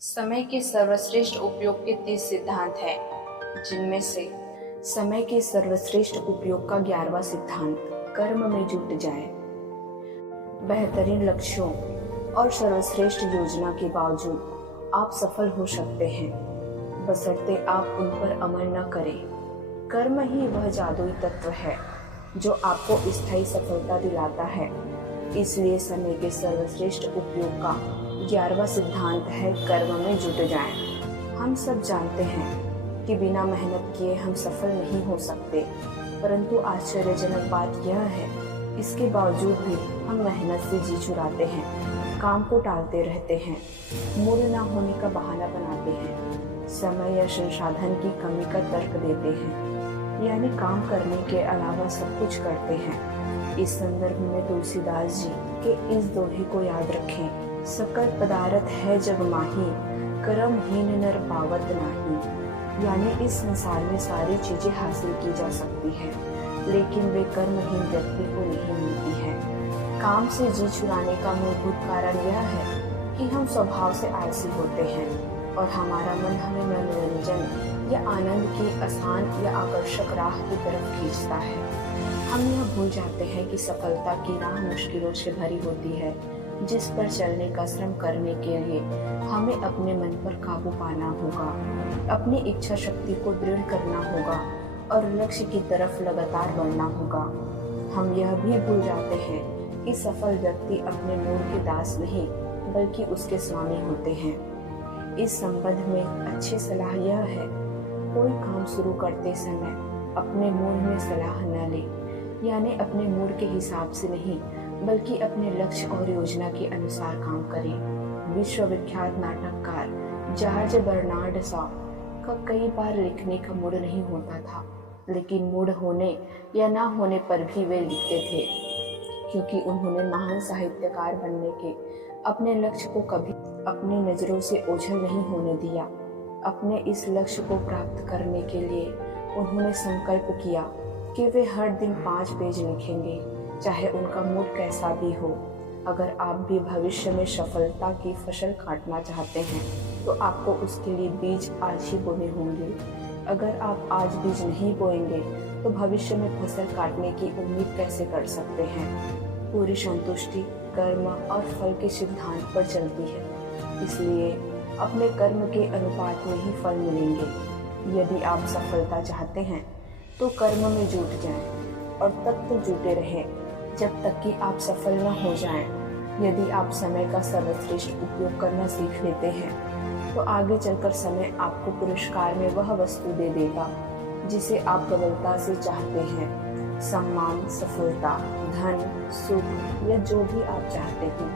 समय के सर्वश्रेष्ठ उपयोग के 30 सिद्धांत हैं, जिनमें से समय के सर्वश्रेष्ठ उपयोग का 11वां सिद्धांत कर्म में जुट जाए। बेहतरीन लक्ष्यों और सर्वश्रेष्ठ योजना के बावजूद आप सफल हो सकते हैं, बशर्ते आप उन पर अमल न करें। कर्म ही वह जादुई तत्व है जो आपको स्थायी सफलता दिलाता है। इसलिए समय के सर्वश्रेष्ठ उपयोग का 11वां सिद्धांत है कर्म में जुट जाएं। हम सब जानते हैं कि बिना मेहनत किए हम सफल नहीं हो सकते, परंतु आश्चर्यजनक बात यह है, इसके बावजूद भी हम मेहनत से जी चुराते हैं, काम को टालते रहते हैं, मूड न होने का बहाना बनाते हैं, समय या संसाधन की कमी का तर्क देते हैं, यानी काम करने के अलावा सब कुछ करते हैं। इस संदर्भ में तुलसीदास जी के इस दोहे को याद रखें। सकल पदार्थ है जग माही, कर्महीन नर पावत नाही। यानी इस संसार में सारी चीजें हासिल की जा सकती है, लेकिन वे कर्महीन व्यक्ति को नहीं मिलती है। काम से जी चुराने का मूलभूत कारण यह है कि हम स्वभाव से आलसी होते हैं और हमारा मन हमें मनोरंजन या आनंद की आसान या आकर्षक राह की तरफ खींचता है। हम यह भूल जाते हैं कि सफलता की राह मुश्किलों से भरी होती है, जिस पर चलने का श्रम करने के लिए हमें अपने मन पर काबू पाना होगा, अपनी इच्छा शक्ति को दृढ़ करना होगा और लक्ष्य की तरफ लगातार बढ़ना होगा। हम यह भी भूल जाते हैं कि सफल व्यक्ति अपने मूड के दास नहीं, बल्कि उसके स्वामी होते हैं। इस संबंध में अच्छी सलाह यह है, कोई काम शुरू करते समय अपने मूड में सलाह न ले, यानी अपने मूड के हिसाब से नहीं, बल्कि अपने लक्ष्य और योजना के अनुसार काम करें। विश्वविख्यात नाटककार जॉर्ज बर्नार्ड शॉ का कई बार लिखने का मूड नहीं होता था, लेकिन मूड होने या ना होने पर भी वे लिखते थे, क्योंकि उन्होंने महान साहित्यकार बनने के अपने लक्ष्य को कभी अपनी नज़रों से ओझल नहीं होने दिया। अपने इस लक्ष्य को प्राप्त करने के लिए उन्होंने संकल्प किया कि वे हर दिन 5 पेज लिखेंगे, चाहे उनका मूड कैसा भी हो। अगर आप भी भविष्य में सफलता की फसल काटना चाहते हैं, तो आपको उसके लिए बीज आज ही बोने होंगे। अगर आप आज बीज नहीं बोएंगे, तो भविष्य में फसल काटने की उम्मीद कैसे कर सकते हैं। पूरी संतुष्टि कर्म और फल के सिद्धांत पर चलती है, इसलिए अपने कर्म के अनुपात में ही फल मिलेंगे। यदि आप सफलता चाहते हैं, तो कर्म में जुट जाएं और तब तक जुटे रहें जब तक कि आप सफल न हो जाएं। यदि आप समय का सर्वश्रेष्ठ उपयोग करना सीख लेते हैं, तो आगे चलकर समय आपको पुरस्कार में वह वस्तु दे देगा जिसे आप प्रबलता से चाहते हैं। सम्मान, सफलता, धन, सुख या जो भी आप चाहते हैं।